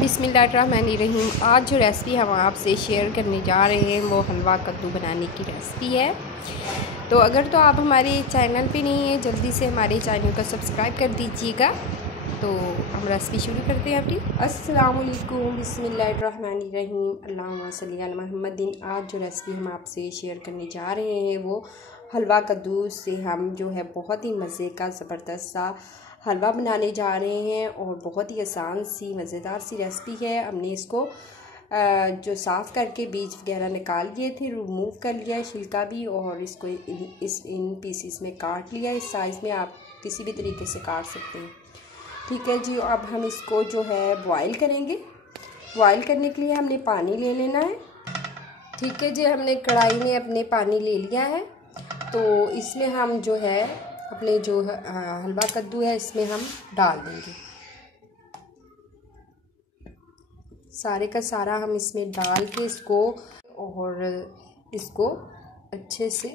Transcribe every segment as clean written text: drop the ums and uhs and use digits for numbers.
बिस्मिल्लाहिर्रहमानिर्रहीम। आज जो रेसिपी हम आपसे शेयर करने जा रहे हैं वो हलवा कद्दू बनाने की रेसिपी है। तो अगर तो आप हमारे चैनल पे नहीं हैं, जल्दी से हमारे चैनल को सब्सक्राइब कर दीजिएगा। तो हम रेसिपी शुरू करते हैं अपनी। अस्सलाम वालेकुम, बिस्मिल्लाहिर्रहमानिर्रहीम, अल्लाहुम्मा सल्ली अला मुहम्मदिन। आज जो रेसिपी हम आपसे शेयर करने जा रहे हैं वो हलवा कद्दू से हम जो है बहुत ही मज़े का ज़बरदस्त सा हलवा बनाने जा रहे हैं और बहुत ही आसान सी मज़ेदार सी रेसिपी है। हमने इसको जो साफ़ करके बीज वगैरह निकाल लिए थे, रिमूव कर लिया है छिलका भी, और इसको इन पीसीस में काट लिया। इस साइज़ में आप किसी भी तरीके से काट सकते हैं। ठीक है जी। अब हम इसको जो है बॉयल करेंगे। बॉयल करने के लिए हमने पानी ले लेना है। ठीक है जी, हमने कढ़ाई में अपने पानी ले लिया है। तो इसमें हम जो है अपने जो हलवा कद्दू है इसमें हम डाल देंगे। सारे का सारा हम इसमें डाल के इसको अच्छे से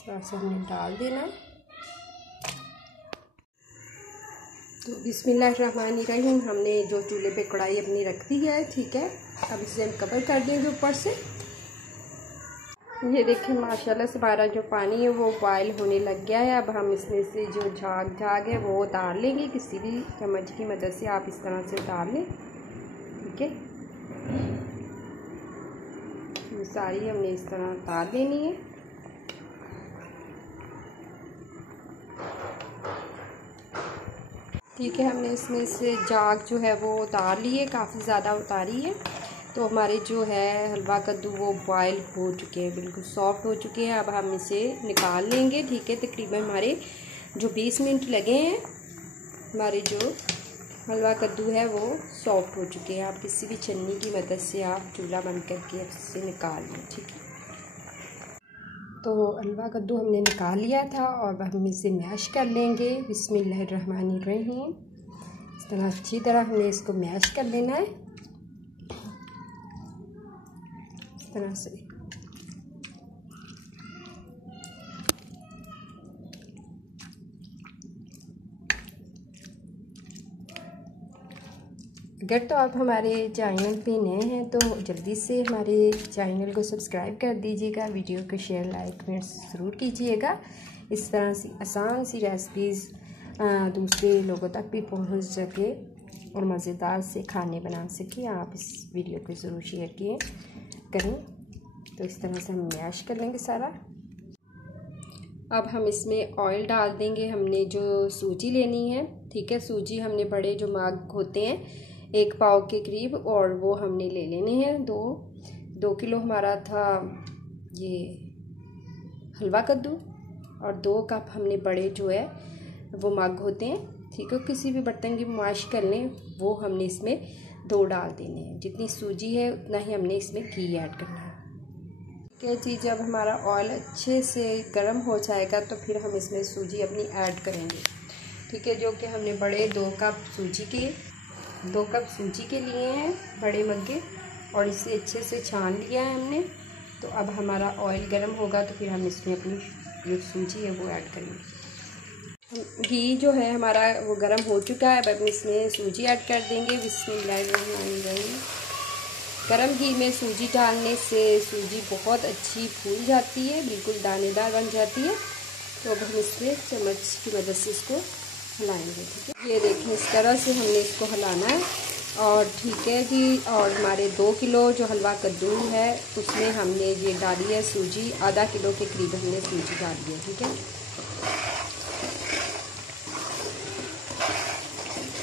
हमने डाल देना है। तो बिस्मिल्लाहिर्रहमानिर्रहीम, हमने जो चूल्हे पे कढ़ाई अपनी रख दी है। ठीक है, अब इसे हम कवर कर देंगे ऊपर से। ये देखिए माशाल्लाह से हमारा जो पानी है वो बॉयल होने लग गया है। अब हम इसमें से जो झाग है वो उतार लेंगे। किसी भी चम्मच की मदद से आप इस तरह से उतार लें। ठीक है, ये सारी हमने इस तरह उतार लेनी है। ठीक है, हमने इसमें से झाग जो है वो उतार ली है, काफ़ी ज़्यादा उतारी है। तो हमारे जो है हलवा कद्दू वो बॉयल हो चुके हैं, बिल्कुल सॉफ्ट हो चुके हैं। अब हम इसे निकाल लेंगे। ठीक है, तकरीबन हमारे जो 20 मिनट लगे हैं, हमारे जो हलवा कद्दू है वो सॉफ्ट हो चुके हैं। आप किसी भी छन्नी की मदद से आप चूल्हा बंद करके इसे निकाल लें। ठीक है, तो हलवा कद्दू हमने निकाल लिया था और हम इसे मैश कर लेंगे। बिस्मिल्लाहिर्रहमानिर्रहीम। इस तरह अच्छी तरह हमने इसको मैश कर लेना है, इस तरह से। अगर तो आप हमारे चैनल पे नए हैं तो जल्दी से हमारे चैनल को सब्सक्राइब कर दीजिएगा। वीडियो को शेयर लाइक में ज़रूर कीजिएगा। इस तरह से आसान सी रेसिपीज़ दूसरे लोगों तक भी पहुंच सके और मज़ेदार से खाने बना सके, आप इस वीडियो को ज़रूर शेयर करें। तो इस तरह से हम मैश कर लेंगे सारा। अब हम इसमें ऑयल डाल देंगे। हमने जो सूजी लेनी है, ठीक है, सूजी हमने बड़े जो मग होते हैं 1 पाव के करीब, और वो हमने ले लेने हैं। 2 किलो हमारा था ये हलवा कद्दू, और 2 कप हमने बड़े जो है वो मग होते हैं। ठीक है, किसी भी बर्तन की मैश कर लें, वो हमने इसमें 2 डाल देने हैं। जितनी सूजी है उतना ही हमने इसमें घी ऐड करना है। क्या चीज़, जब हमारा ऑयल अच्छे से गर्म हो जाएगा तो फिर हम इसमें सूजी अपनी ऐड करेंगे। ठीक है, जो कि हमने बड़े 2 कप सूजी के लिए हैं, बड़े मग्गे, और इसे अच्छे से छान लिया है हमने। तो अब हमारा ऑयल गर्म होगा तो फिर हम इसमें अपनी जो सूजी है वो ऐड करेंगे। घी जो है हमारा वो गर्म हो चुका है। अब हम इसमें सूजी ऐड कर देंगे। बिस्मिल्लाहिर्रहमानिर्रहीम। गरम घी में सूजी डालने से सूजी बहुत अच्छी फूल जाती है, बिल्कुल दानेदार बन जाती है। तो अब हम इसमें चम्मच की मदद से इसको हिलाएंगे। ठीक है, ये देखें इस तरह से हमने इसको हिलाना है। और ठीक है जी, और हमारे 2 किलो जो हलवा कद्दू है उसमें हमने ये डाली है सूजी, आधा किलो के करीब हमने सूजी डाली है। ठीक है,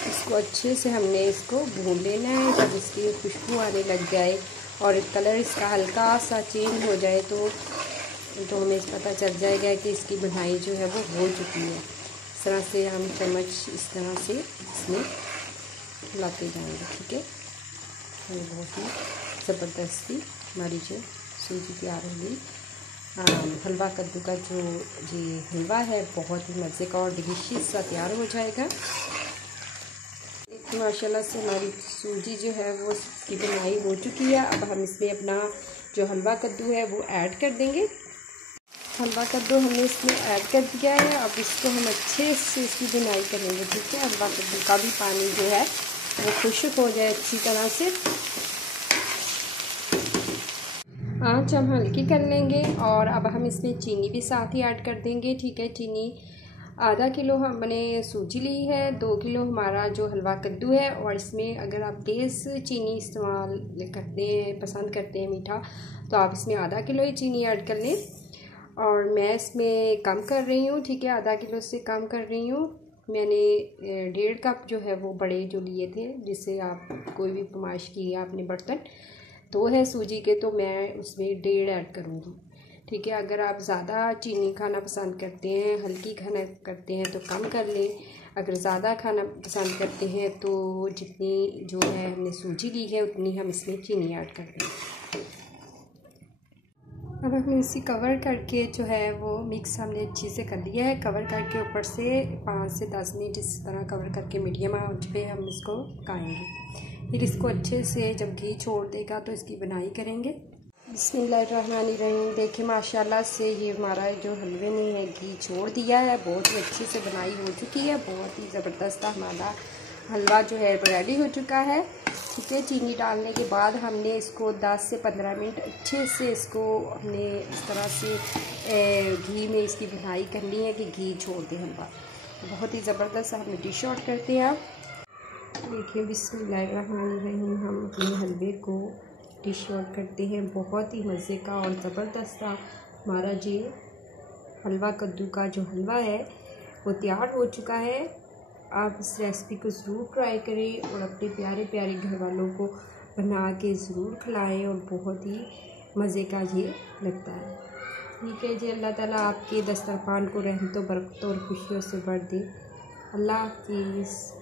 इसको अच्छे से हमने इसको भून लेना है। जब इसकी खुशबू आने लग जाए और कलर इसका हल्का सा चेंज हो जाए तो हमें पता चल जाएगा कि इसकी बुनाई जो है वो हो चुकी है। इस तरह से हम चम्मच इस तरह से इसमें हिलाते जाएंगे। ठीक है, ये बहुत ही ज़बरदस्ती हमारी जो सूजी तैयार होगी। हलवा कद्दू का जो ये हलवा है बहुत ही मज़े का और डिलीशियस सा तैयार हो जाएगा। माशाल्लाह से हमारी सूजी जो है वो इसकी बुनाई हो चुकी है। अब हम इसमें अपना जो हलवा कद्दू है वो ऐड कर देंगे। हलवा कद्दू हमने इसमें ऐड कर दिया है। अब इसको हम अच्छे से इसकी बुनाई करेंगे। ठीक है, हलवा कद्दू का भी पानी जो है वो खुश्क हो जाए अच्छी तरह से। आँच हम हल्की कर लेंगे और अब हम इसमें चीनी भी साथ ही ऐड कर देंगे। ठीक है, चीनी आधा किलो हमने सूजी ली है, 2 किलो हमारा जो हलवा कद्दू है। और इसमें अगर आप तेज़ चीनी इस्तेमाल करते हैं, पसंद करते हैं मीठा, तो आप इसमें आधा किलो ही चीनी ऐड कर लें। और मैं इसमें कम कर रही हूँ। ठीक है, आधा किलो से कम कर रही हूँ। मैंने 1.5 कप जो है वो बड़े जो लिए थे, जिससे आप कोई भी फरमाइश की आपने बर्तन, तो है सूजी के, तो मैं उसमें 1.5 ऐड करूँगी। ठीक है, अगर आप ज़्यादा चीनी खाना पसंद करते हैं, हल्की खाना करते हैं तो कम कर लें। अगर ज़्यादा खाना पसंद करते हैं तो जितनी जो है हमने सूजी ली है उतनी हम इसमें चीनी ऐड कर दें। अब हम इसी कवर करके जो है वो मिक्स हमने अच्छे से कर लिया है। कवर करके ऊपर से 5 से 10 मिनट इस तरह कवर करके मीडियम आंच पे हम इसको पकाएंगे। फिर इसको अच्छे से जब घी छोड़ देगा तो इसकी बनाई करेंगे। बिस्मिल्लाहिर्रहमानिर्रहीम। देखिए माशाल्लाह से ये हमारा जो हलवे ने है घी छोड़ दिया है, बहुत ही अच्छे से बनाई हो चुकी है, बहुत ही ज़बरदस्त हमारा हलवा जो है रेडी हो चुका है। ठीक है, चीनी डालने के बाद हमने इसको 10 से 15 मिनट अच्छे से इसको हमने इस तरह से घी में इसकी भुनाई करनी है कि घी छोड़ दे हलवा। बहुत ही ज़बरदस्त हम डिश आउट करते हैं। देखिए बिस्मिल्लाहिर्रहमानिर्रहीम, हम अपने हलवे को डिश आउट करते हैं। बहुत ही मज़े का और ज़बरदस्त हमारा जी हलवा कद्दू का जो हलवा है वो तैयार हो चुका है। आप इस रेसिपी को ज़रूर ट्राई करें और अपने प्यारे प्यारे घर वालों को बना के ज़रूर खिलाएं और बहुत ही मज़े का ये लगता है। ठीक है जी, अल्लाह ताला आपके दस्तरखान को रहमतों बरकतों और खुशियों से भर दे। अल्लाह हाफ़िज़।